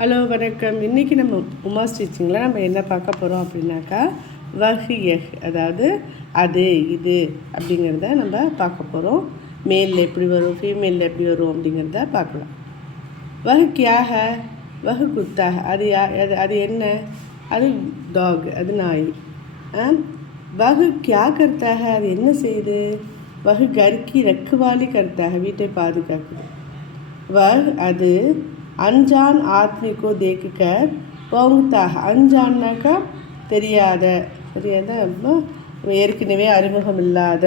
Hello வணக்கம். இன்றைக்கி நம்ம உமா ஸ்டிச்சிங்கில் நம்ம என்ன பார்க்க போகிறோம் அப்படின்னாக்கா வஹ் எஹ், அதாவது அது இது அப்படிங்கிறத நம்ம பார்க்க போகிறோம். மேலில் எப்படி வரும், ஃபீமேலில் எப்படி வரும் அப்படிங்கிறத பார்க்கலாம். வஹ் கியா ஹை, வஹ் குத்தா ஹை, அது என்ன, அது டாக், அது நாய். வஹ் கியா கர்த்தா ஹை, அது என்ன செய்யுது, வஹ் கர்கி ரக்குவாலி கர்த்தா ஹை, வீட்டை பாதுகாக்குது. वह அது அஞ்சான் ஆத்மிக்கோ தேக்குக்கர் போங்தாக, அஞ்சான்னாக்கா தெரியாத ஏற்கனவே அறிமுகம் இல்லாத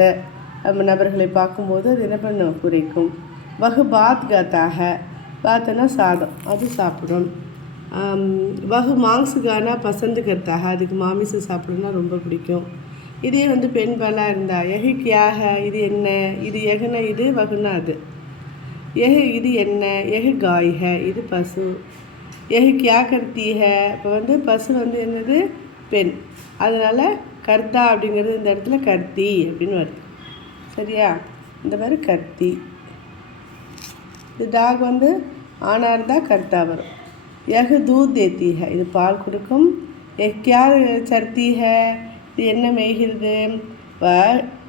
நபர்களை பார்க்கும்போது அது என்ன பண்ணும், குறைக்கும். வகு பாத் காத்தாக, பாத்தனா சாதம், அது சாப்பிடும். வகு மாங்ஸ் கானா பசந்து கர்த்தாக, அதுக்கு மாமிசம் சாப்பிடணும்னா ரொம்ப பிடிக்கும். இதே பெண் பாலாக இருந்தால் எஹு கியாக, இது என்ன, இது எகுனா இது, வகுனா அது. यह இது என்ன, यह गाय है, இது பசு. यह क्या करती है, இப்போ பசு என்னது, பெண். அதனால் கர்த்தா அப்படிங்கிறது இந்த இடத்துல கர்த்தி அப்படின்னு வருது. சரியா, இந்த மாதிரி கர்த்தி. இது டாக் ஆணாக இருந்தால் கர்த்தா வரும். यह दूध देती है, இது பால் கொடுக்கும். यह क्या चरती है, இது என்ன மேய்கிறது.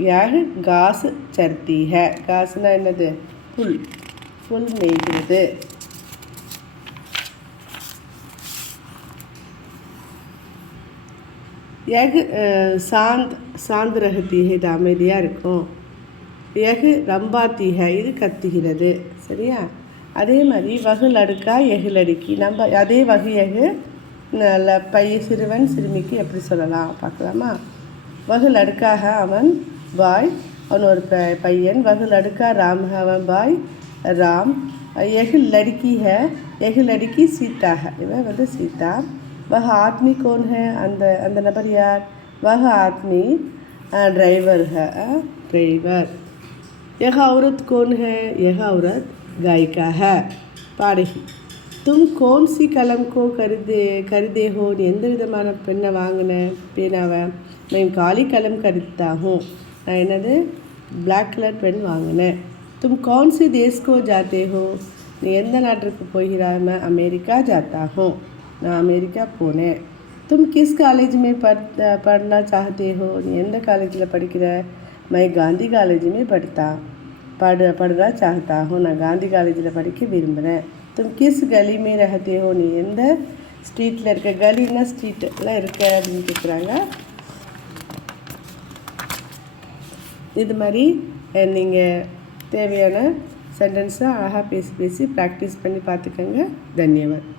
यह घास चरती है, घासனா என்னது, புல், புல் மேய்கிறது. எகு சாந்த் ரஹத்தி ஹை, இது அமைதியாக இருக்கும். எகு ரம்பாத்தி ஹை, இது கத்துகிறது. சரியா, அதே மாதிரி வகு லடுக்கா எகு லடுக்கி, நம்ம அதே வகு எகு சிறுவன் சிறுமிக்கு எப்படி சொல்லலாம் பார்க்கலாமா. வகு லடுக்காக அவன் பாய், அவன் ஒரு பையன். வகு லடுக்கா ராம், அவன் பாய் राम. यह लड़की है, यह लड़की सीता है, वह सीता. वह आदमी कौन है, अंद नबर यार, वह आदमी ड्राइवर है, ड्राइवर. यह औरत कौन है, यह औरत गायिका है, पाड़ही. तुम कौन सी कलम को खरीदे हो, எந்த விதமான பெண்ணை வாங்கின பேனாவை. मैं काली कलम खरीदता हूँ, நான் என்னது ब्लैक कलर पेन வாங்கினேன். तुम कौन सी देश को जाते हो, நீ எந்த நாட்டிற்கு போகிறாய். मैं अमेरिका जाता हूँ, நான் அமெரிக்கா போனேன். तुम किस कॉलेज में पढ़ना चाहते हो, நீ எந்த காலேஜில் படிக்கிற. मैं गांधी कॉलेज में पढ़ना चाहता हूँ, நான் காந்தி காலேஜில் படிக்க விரும்புகிறேன். तुम किस गली में रहते हो, நீ எந்த ஸ்ட்ரீட்டில் இருக்க. கலின்னா ஸ்ட்ரீட்டில் இருக்க அப்படின்னு கேட்குறாங்க. இது மாதிரி நீங்கள் தேவையான சென்டென்ஸை அழகாக பேசி ப்ராக்டிஸ் பண்ணி பார்த்துக்கோங்க. தன்யவாத்.